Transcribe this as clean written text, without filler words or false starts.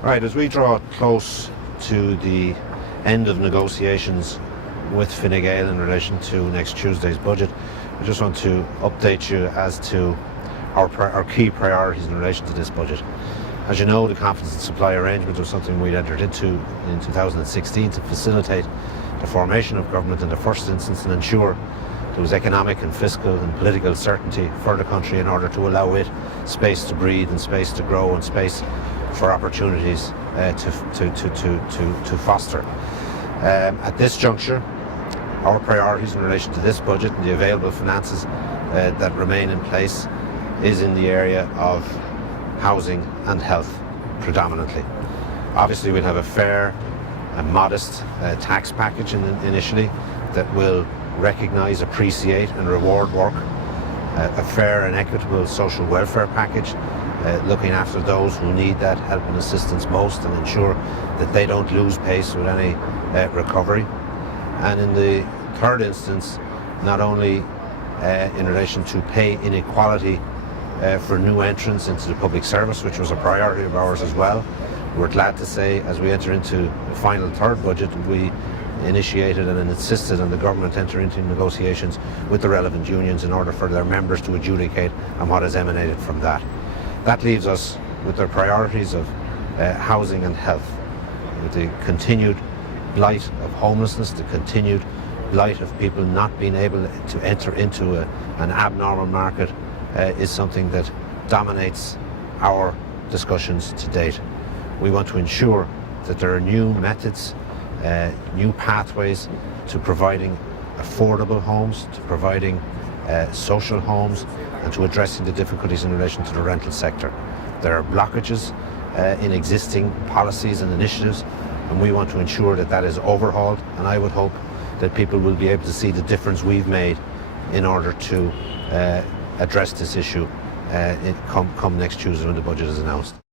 Right, as we draw close to the end of negotiations with Fine Gael in relation to next Tuesday's budget, I just want to update you as to our key priorities in relation to this budget. As you know, the confidence and supply arrangement was something we entered into in 2016 to facilitate the formation of government in the first instance and ensure there was economic and fiscal and political certainty for the country in order to allow it space to breathe and space to grow and space for opportunities to foster. At this juncture, our priorities in relation to this budget and the available finances that remain in place is in the area of housing and health predominantly. Obviously we'll have a fair and modest tax package initially that will recognise, appreciate and reward work, a fair and equitable social welfare package looking after those who need that help and assistance most and ensure that they don't lose pace with any recovery. And in the third instance, not only in relation to pay inequality for new entrants into the public service, which was a priority of ours as well. We're glad to say, as we enter into the final third budget, we initiated and insisted on the government enter into negotiations with the relevant unions in order for their members to adjudicate on what has emanated from that. That leaves us with their priorities of housing and health, with the continued blight of homelessness, the continued blight of people not being able to enter into an abnormal market is something that dominates our discussions to date. We want to ensure that there are new methods, new pathways to providing affordable homes, to providing social homes, and to addressing the difficulties in relation to the rental sector. There are blockages in existing policies and initiatives, and we want to ensure that that is overhauled, and I would hope that people will be able to see the difference we've made in order to address this issue come next Tuesday when the budget is announced.